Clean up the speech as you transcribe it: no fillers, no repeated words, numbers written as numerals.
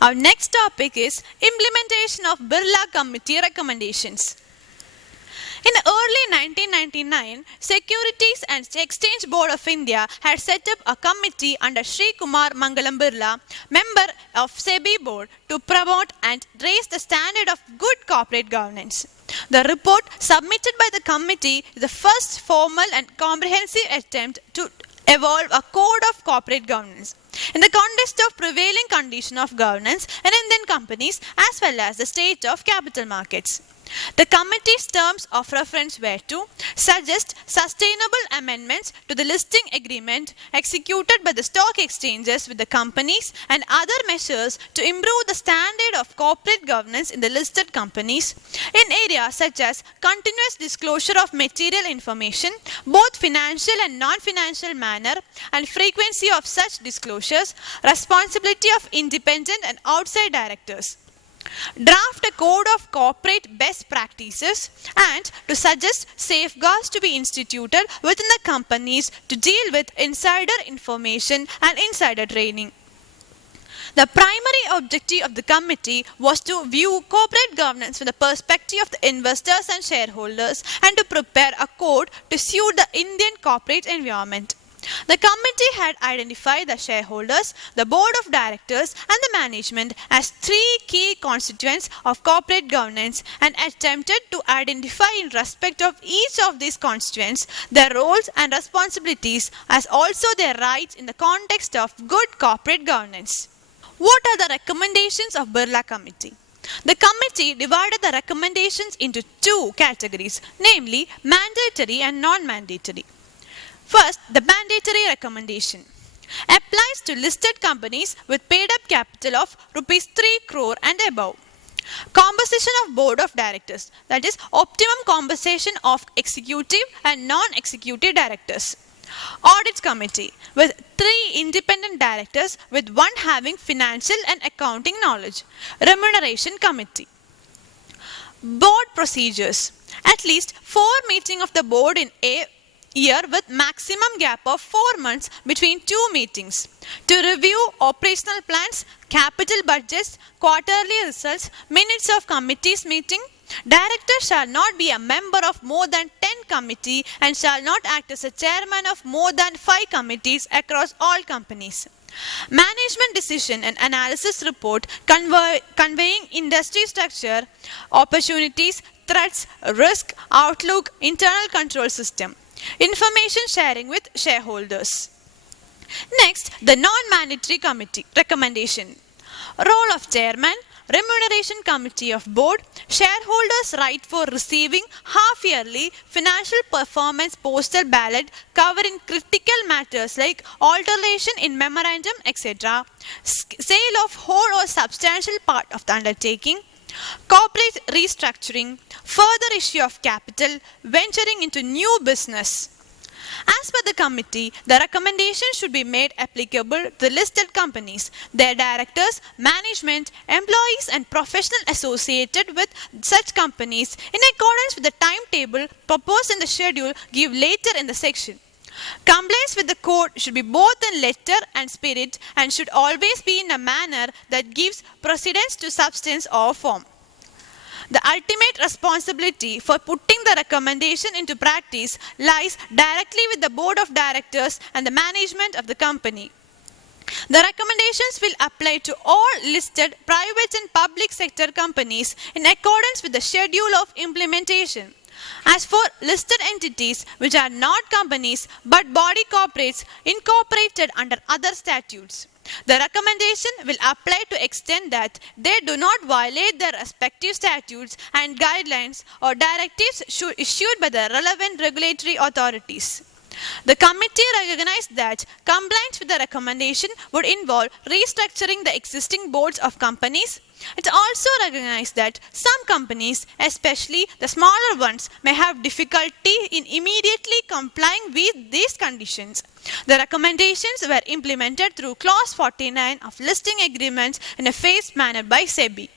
Our next topic is implementation of Birla Committee recommendations. In early 1999, Securities and Exchange Board of India had set up a committee under Sri Kumar Mangalam Birla, member of SEBI board, to promote and raise the standard of good corporate governance. The report submitted by the committee is the first formal and comprehensive attempt to evolve a code of corporate governance in the context of prevailing condition of governance in Indian companies as well as the state of capital markets. The committee's terms of reference were to suggest sustainable amendments to the listing agreement executed by the stock exchanges with the companies and other measures to improve the standard of corporate governance in the listed companies in areas such as continuous disclosure of material information, both financial and non-financial manner and frequency of such disclosures, responsibility of independent and outside directors. Draft a code of corporate best practices and to suggest safeguards to be instituted within the companies to deal with insider information and insider trading. The primary objective of the committee was to view corporate governance from the perspective of the investors and shareholders and to prepare a code to suit the Indian corporate environment. The committee had identified the shareholders, the board of directors and the management as three key constituents of corporate governance and attempted to identify in respect of each of these constituents their roles and responsibilities as also their rights in the context of good corporate governance. What are the recommendations of Birla Committee? The committee divided the recommendations into two categories, namely mandatory and non-mandatory. First, the mandatory recommendation applies to listed companies with paid up capital of rupees 3 crore and above. Composition of board of directors, that is optimum composition of executive and non-executive directors. Audit committee with 3 independent directors with 1 having financial and accounting knowledge. Remuneration committee. Board procedures. At least 4 meetings of the board in a year with maximum gap of 4 months between 2 meetings to review operational plans, capital budgets, quarterly results, minutes of committees meeting. Director shall not be a member of more than 10 committees and shall not act as a chairman of more than 5 committees across all companies. Management decision and analysis report conveying industry structure, opportunities, threats, risk, outlook, internal control system. Information sharing with shareholders. Next, the non-mandatory committee recommendation. Role of chairman, remuneration committee of board, shareholders' right for receiving half-yearly financial performance postal ballot covering critical matters like alteration in memorandum, etc., sale of whole or substantial part of the undertaking, corporate restructuring, further issue of capital, venturing into new business. As per the committee, the recommendation should be made applicable to the listed companies, their directors, management, employees and professionals associated with such companies in accordance with the timetable proposed in the schedule given later in the section. Compliance with the code should be both in letter and spirit and should always be in a manner that gives precedence to substance or form. The ultimate responsibility for putting the recommendation into practice lies directly with the board of directors and the management of the company. The recommendations will apply to all listed private and public sector companies in accordance with the schedule of implementation. As for listed entities which are not companies but body corporates incorporated under other statutes, the recommendation will apply to extent that they do not violate their respective statutes and guidelines or directives issued by the relevant regulatory authorities. The committee recognized that compliance with the recommendation would involve restructuring the existing boards of companies. It also recognized that some companies, especially the smaller ones, may have difficulty in immediately complying with these conditions. The recommendations were implemented through Clause 49 of listing agreements in a phased manner by SEBI.